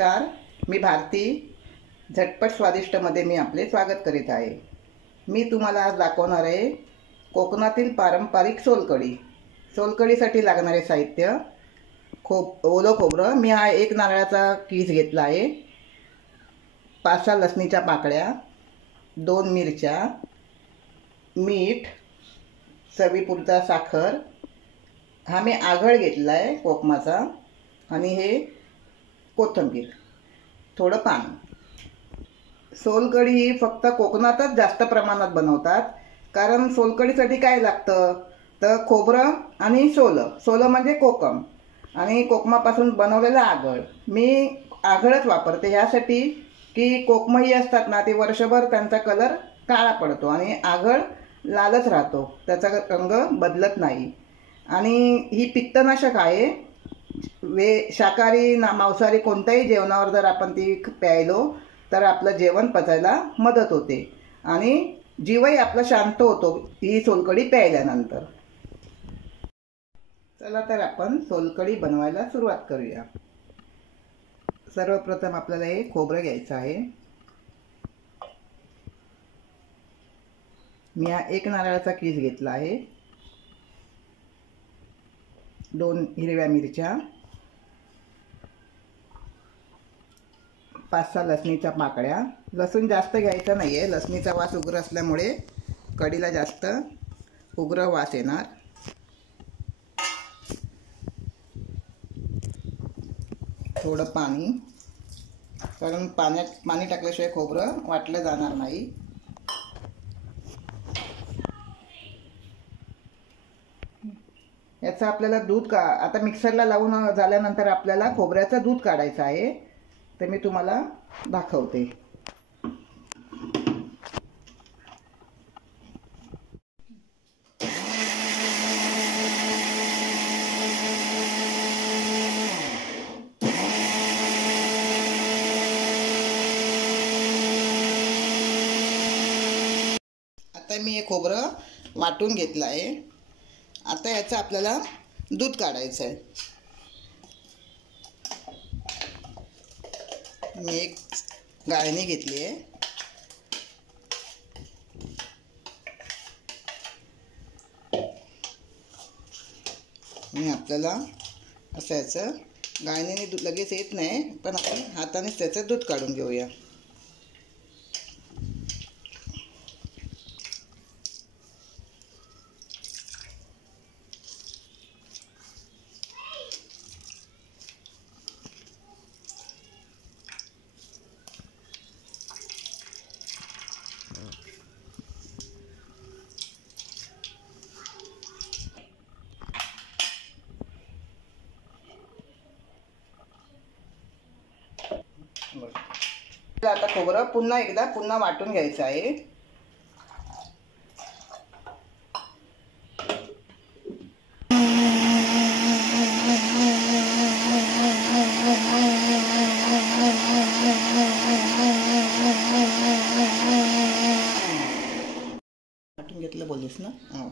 नमस्कार, मी भारती. झटपट स्वादिष्टमध्ये मी आपले स्वागत करीत आहे. मी तुम्हाला आज दाखवणार आहे कोकणातील पारंपरिक सोलकढी. सोलकढीसाठी लागणारे साहित्य: ओलं खोबरं. मी हा 1 नारळाचा कीस घेतला आहे. 5-6 लसणीच्या पाकळ्या, 2 मिरच्या, मीठ, चवीपुरता साखर. हा मी आगळ घेतला आहे कोकमाचा, आणि हे कोथिंबीर, थोडं पाणी. सोलकढी ही फक्त कोकणातच जास्त प्रमाणात बनवतात, कारण सोलकढीसाठी काय लागतं तर खोबरं आणि सोलं म्हणजे कोकम, आणि कोकमापासून बनवलेलं आगळ. मी आगळच वापरते ह्यासाठी की कोकमही असतात ना, ते वर्षभर त्यांचा कलर काळा पडतो आणि आगळ लालच राहतो, त्याचा रंग बदलत नाही. आणि ही पित्तनाशक आहे. शाकाहारी मांसाहारी कोणत्याही जेवणावर जर आपण ती प्यायलो तर आपलं जेवण पचायला मदत होते आणि जीवही आपला शांत होतो ही सोलकढी प्यायल्यानंतर. चला तर आपण सोलकढी बनवायला सुरुवात करूया. सर्वप्रथम आपल्याला हे खोबरं घ्यायचं आहे. मी हा 1 नारळाचा कीस घेतला आहे. 2 हिरव्या मिरच्या, 5-6 लसणीच्या पाकळ्या. लसूण जास्त घ्यायचा नाही आहे, लसणीचा वास उग्र असल्यामुळे कढीला जास्त उग्र वास येणार. थोडं पाणी, कारण पाणी टाकल्याशिवाय खोबरं वाटलं जाणार नाही. याचं आपल्याला दूध आता मिक्सरला लावून झाल्यानंतर आपल्याला खोबऱ्याचं दूध काढायचं आहे, ते मी तुम्हाला दाखवते. आता मी हे खोबरं वाटून घेतलं आहे. आता याचं आपल्याला दूध काढायचं आहे. मी एक गाळणी घेतली आहे. आणि आपल्याला असं याचं गाळणीने दूध लगेच येत नाही, पण आपण हातानेच त्याचं दूध काढून घेऊया. आता खोबरं पुन्हा वाटून घ्यायचं आहे. वाटून घेतलं बोललीस ना? हो.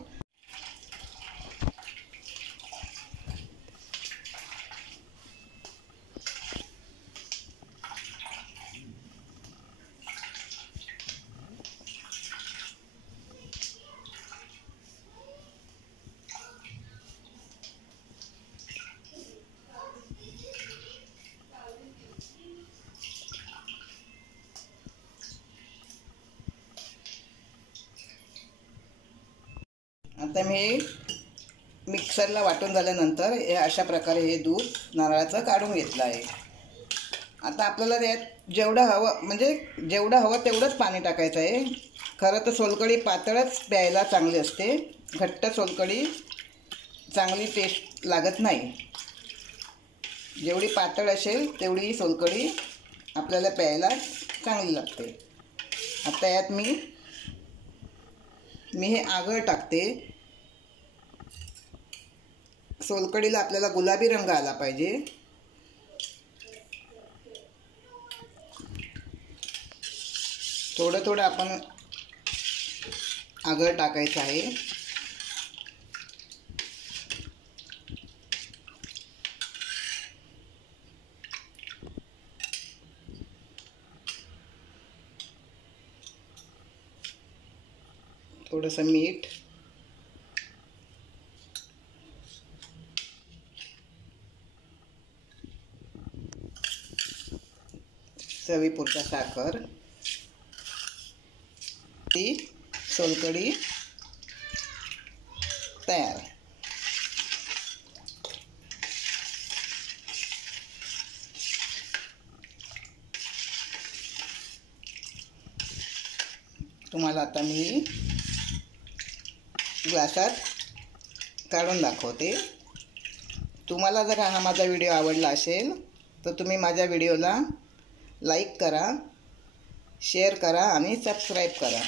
आता मी मिक्सरला वाटून झाल्यानंतर हे अशा प्रकारे हे दूध नारळाचं काढून घेतलं आहे. आता आपल्याला त्यात जेवढं हवं तेवढंच पाणी टाकायचं आहे. खरं तर सोलकढी पातळच प्यायला चांगली असते, घट्ट सोलकढी चांगली टेस्ट लागत नाही. जेवढी पातळ असेल तेवढी सोलकढी आपल्याला प्यायला चांगली लागते. आता यात मी हे आगळ टाकते. सोलकढीला आपल्याला गुलाबी रंग आला पाहिजे. थोडं थोडं आपण आगळ टाकायचं आहे. थोडंसं मीठ, चवीपुरता साखर, ती सोलकढी तयार. तुम्हाला आता मी ग्लासात काढून दाखवते. तुम्हाला जर हा माझा व्हिडिओ आवडला असेल तर तुम्ही माझ्या व्हिडिओला लाईक करा, शेअर करा आणि सबस्क्राईब करा.